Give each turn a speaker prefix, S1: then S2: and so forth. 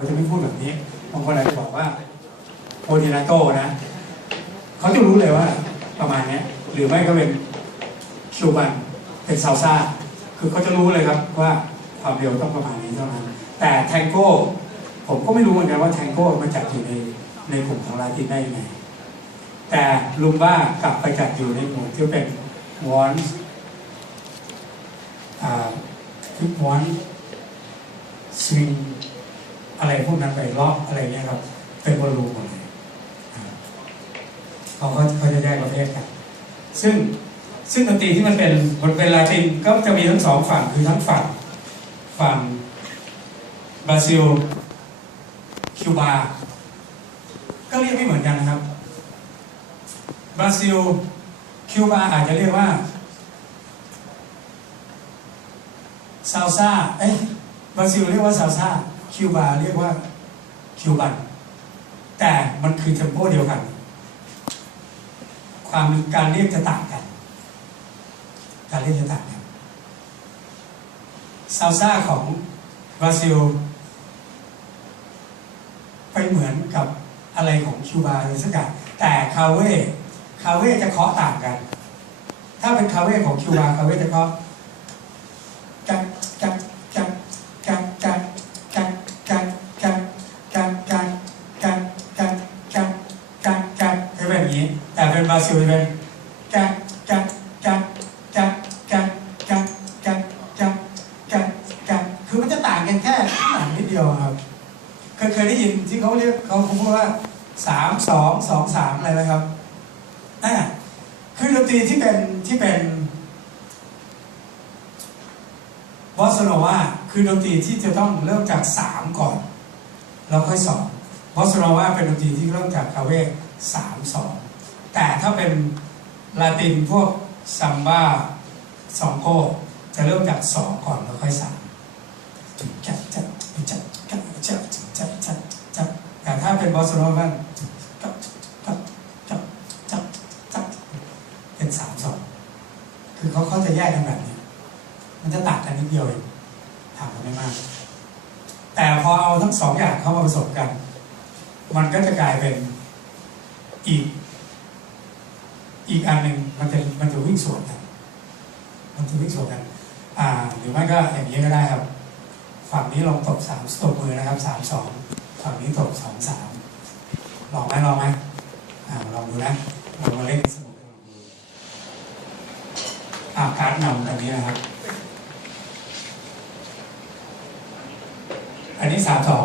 S1: เขาจะไม่พูดแบบนี้บางคนอาจจะบอกว่าโอดินาโตนะเขาจะรู้เลยว่าประมาณนี้หรือไม่ก็เป็นคิวบันเป็นซาลซ่าคือเขาจะรู้เลยครับว่าความเร็วต้องประมาณนี้เท่านั้น แต่แทงโก้ผมก็ไม่รู้เหมือนกันว่าแทงโก้มันจัดอยู่ในในกลุ่มของลาตินได้ยังไงแต่ลุมบ้ากลับไปจัดอยู่ในหมวดที่เป็นวอนอ่าทิปวอนสวิง อะไรพวกนั้นไปล็อกอะไรเงี้ยครับเป็นวอลลุ่มหมดเลยเขาเขาเขาจะแยกประเภทกันซึ่งซึ่งดนตรีที่มันเป็นบทเป็นลาตินก็จะมีทั้งสองฝั่งคือทั้งฝั่งฝั่งบราซิล คิวบา ก็เรียกไม่เหมือนกันนะครับ บราซิล คิวบาอาจจะเรียกว่าซาลซาเอ้ยบราซิลเรียกว่าซาลซา คิวบาเรียกว่าคิวบัน แต่มันคือเทมโปเดียวกัน ความการเรียกจะต่างกัน การเรียกจะต่างกันซาลซาของบราซิลไปเหมือนกับอะไรของคิวบาหรือสักอย่างแต่คาเว่คาเว่จะเคาะต่างกัน ถ้าเป็นคาเว่ของคิวบาคาเว่จะเคาะ เป็นบาซิลเป็นกักกักกักกักกักกักกักกักกักกักคือมันจะต่างกันแค่ข้างหลังนิดเดียวครับ เคยเคยได้ยินที่เขาเรียกเขาพูดว่าสามสองสองสามอะไรไหมครับอ่าคือดนตรีที่เป็นที่เป็นบอสโนวาคือดนตรีที่จะต้องเริ่มจากสามก่อน แล้วค่อยสองบอสโนวาเป็นดนตรีที่เริ่มจากคาเวสามสอง แต่ถ้าเป็นลาตินพวกซัมบ้าซองโกจะเริ่มจากสองก่อนแล้วค่อยสามจับจับจับจับจับจับจับจับจับแต่ถ้าเป็นบอสโนวาจับจับจับจับจับเป็นสามสองคือเขาเขาจะแยกกันแบบนี้ มันจะต่างกันนิดเดียวเองต่างกันไม่มาก แต่พอเอาทั้งสองอย่างเข้ามาผสมกัน มันก็จะกลายเป็นอีก อีกอันหนึ่งมันจะมันจะวิ่งสวนกัน มันจะวิ่งสวนกัน อ่า หรือไม่ก็อย่างนี้ก็ได้ครับ ฝั่งนี้ลองตบสามตบมือนะครับสามสองฝั่งนี้ตบสองสามลองไหมลองไหมอ่าลองดูนะลองมาเล่นสนุกลองดูอ่าการนำตรงนี้นะครับ อันนี้สามสอง